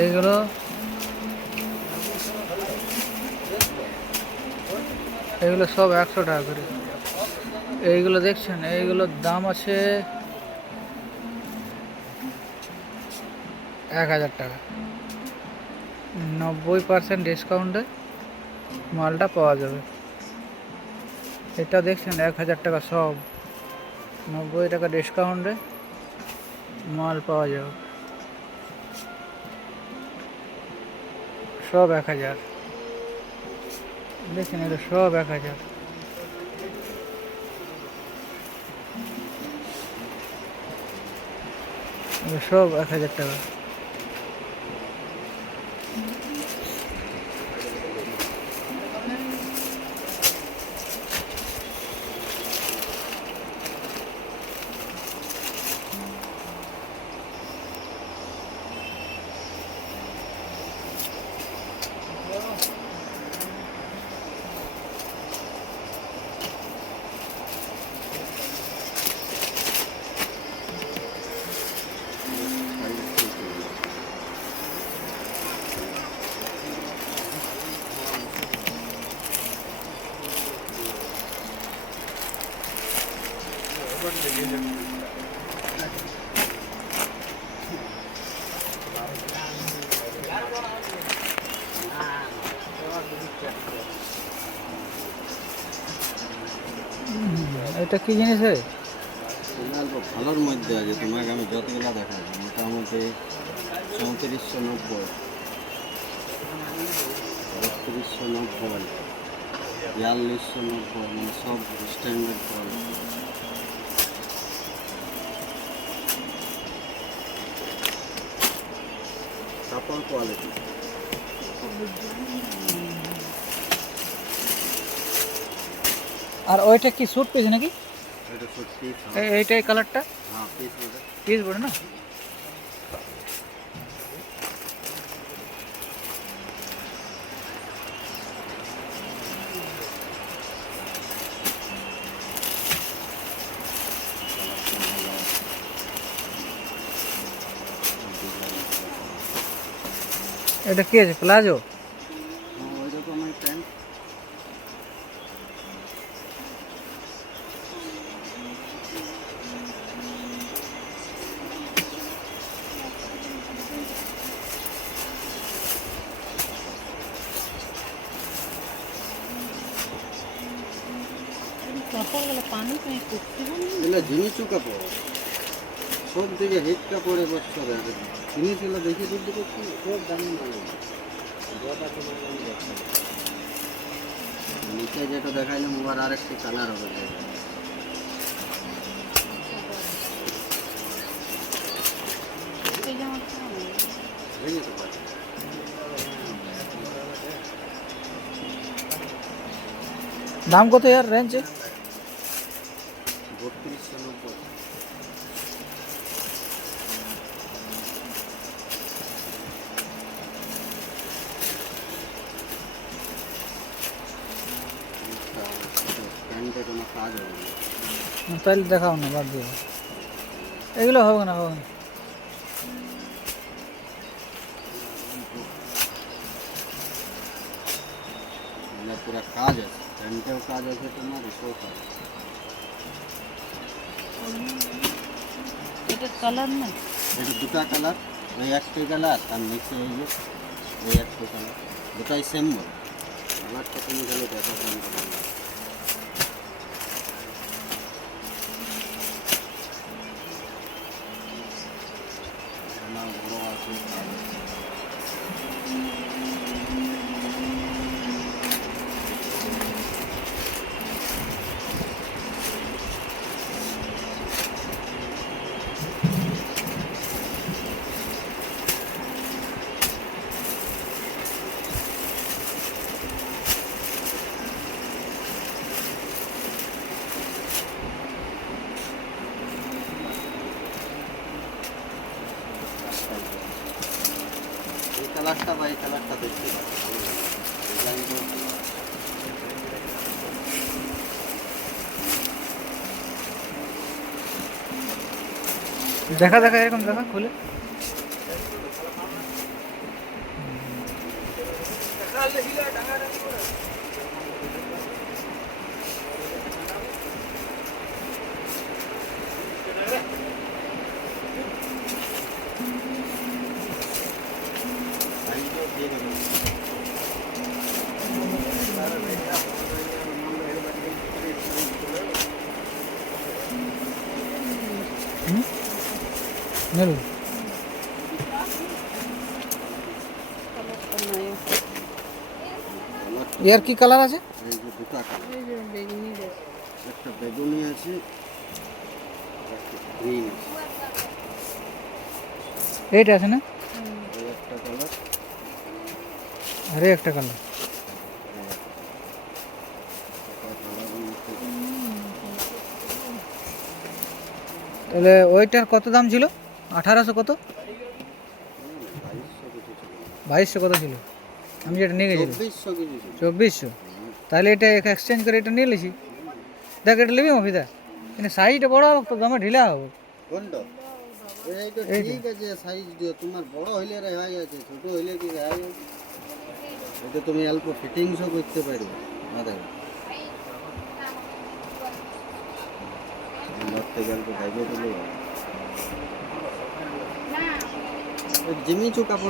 এইগুলো এইগুলো সব 100 টাকা করে। এইগুলো দেখছেন, এইগুলোর দাম আছে 1000 টাকা। 90% ডিসকাউন্টে মালটা পাওয়া যাবে। এটা দেখছেন 1000 টাকা, সব 90 টাকা ডিসকাউন্টে মাল পাওয়া যাবে, সব 1000। দেখছেন এটা সব 1000, সব 1000 টাকা। এটা কি জিনিস? ভালোর মধ্যে আছে, তোমাকে আমি যতগুলো দেখাবো মোটামুটি 3490, 3290, 4290, মানে সব স্ট্যান্ডার্ড কোয়ালিটি। কাপড় কোয়ালিটি। আর ওইটা কি স্যুট পিস নাকি? এটা শুট পিস। এইটাই কালারটা? হ্যাঁ, পিস বলে। পিস বলে না? এটা কি আছে, প্লাজো? ওই রকম প্যান্ট। এগুলো জিনিসও কাপড়, সব দিকে হিট কাপড়ে বসতে হবে। জিনিসগুলো দেখে দিতে করছি, সব দামি মাল। নিচে যেটা দেখাইলাম ওর আরেকটি কালার হবে। দাম কত यार রেঞ্জে? 3290। প্যান্টে কোনো কাজ হবে না। তাহলে দেখাও না, বাদ দিও। এগুলো হবে না, হবে না। মানে পুরো কাজ আছে, প্যান্টেও কাজ আছে, তোমার এসেও কাজ আছে। এটা কালার না, এটা দুটা কালার, ওই একটাই কালার আর নিচে এই যে ওই একটা কালার, দুটাই সেম বল। কালারটা তুমি গেলে দেখা পাবেন। বড় আছে। এই কালারটা বা এই কালারটা দেখতে পাচ্ছি, ডিজাইনগুলো দেখা দেখা এরকম দেখা খুলে। সাইজও দিয়ে দেবো। নেবেন? এর কি কালার আছে? এই যে দুটো কালার, একটা বেগুনি আছে, একটা গ্রিন আছে। এইটা আছে না? এই একটা কালার, আরে একটা কালার। তাহলে ওইটার কত দাম ছিল? 1800 কত? 2200 কত ছিল? আমি যেটা নিয়ে গেছিলাম 2400 কিছু ছিল। 2400। তাহলে এটা এক্সচেঞ্জ করে এটা নিয়ে নিয়েছি। দেখ এটা নেবি মফিদা, কিন্তু সাইজটা বড় হবে তো দামে ঢিলা হবে। কোনটা? এইটা ঠিক আছে, সাইজ দিও। তোমার বড় হইলে রেহাই আছে, ছোট হইলে কি রেহাই আছে? এটা তুমি অল্প ফিটিংসও করতে পারবে। না দেখো ধরতে গেলে তো ভাইবে দিলে জিমি চু কাপড়